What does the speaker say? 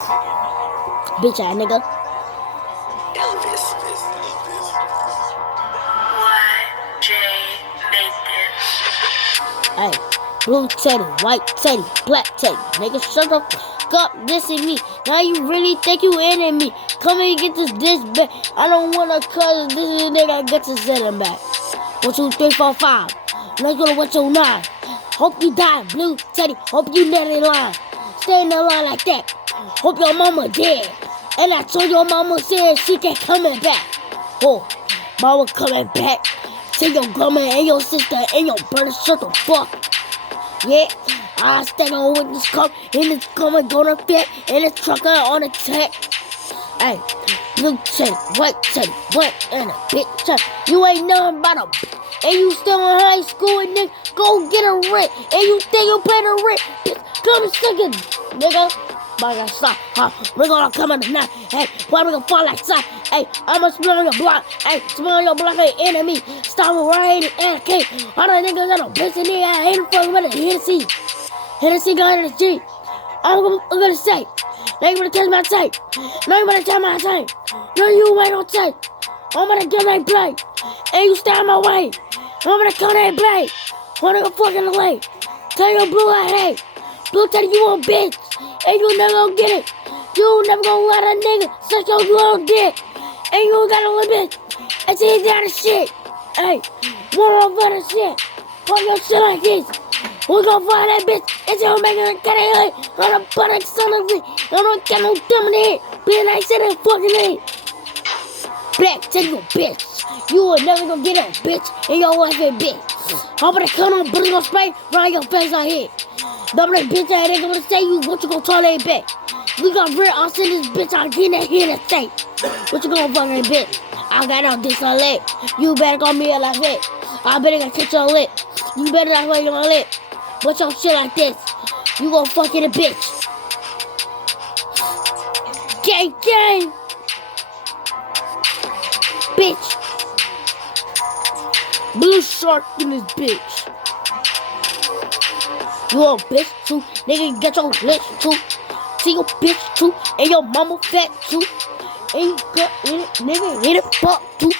Bitch ass nigga. Hey, blue teddy, white teddy, black teddy. Nigga, shut the fuck up, listen me. Now you really think you enemy. Come and get this back. I don't wanna cause this nigga get to send him back. 1, 2, 3, 4, 5. Let's go to 1, 2, 9. Hope you die, blue teddy. Hope you dead in line. Stay in the line like that. Hope your mama dead. And I told your mama said she can't coming back. Oh, mama coming back. Tell your grandma and your sister and your brother shut the fuck. Yeah, I stand on with this car and it's coming gonna fit and it's trucker on the tech. Hey, blue teddy, white teddy, white and a bitch teddy. You ain't nothing about a bitch. And you still in high school and nigga, go get a rent. And you think you pay the rent, bitch, come and stick it, nigga. But I got stop, we're gonna come in tonight. Hey, why we gonna fall like side? Hey, I'ma spin on your block. Hey, spin on your block like enemy. Stop right and K. All the niggas got no bitch in there. I ain't fucking with the Hennessy. Hennessy got in the G. I'm gonna say, now you gonna test my tape. Now you gonna test my tape. No, you ain't on tape. I'm gonna get my blade. And you stay on my way. I'm gonna cut that blade. Wanna go fucking late. Tell your blue I hate. Blue tell you a bitch. And you never gonna get it. You never gonna let a nigga suck your little dick. And you got a little bitch. And she's down the shit. Hey, one of the shit. Fuck your shit like this. We gonna find that bitch. And she'll make her cut it like on a buttocks son of it. I don't got no dumb in the head. Being like shit in fucking head. Back to you, bitch. You will never gonna get a bitch. And your wife a bitch. I'm gonna come on, but gonna spray right your face right here. Double that bitch ass nigga gonna say you what you gonna tell that bitch. We got rid I'll send this bitch out getting that here to say. What you gonna fucking bitch? I got on this on lip. You better call me a like that. I better gonna catch your lip. You better not hold your lip. What's your shit like this? You gonna fucking a bitch. Gang gang. Bitch. Blue shark in this bitch. You a bitch too, nigga, get your lips too. See your bitch too, and your mama fat too. And you got in it, nigga, hit it fuck too.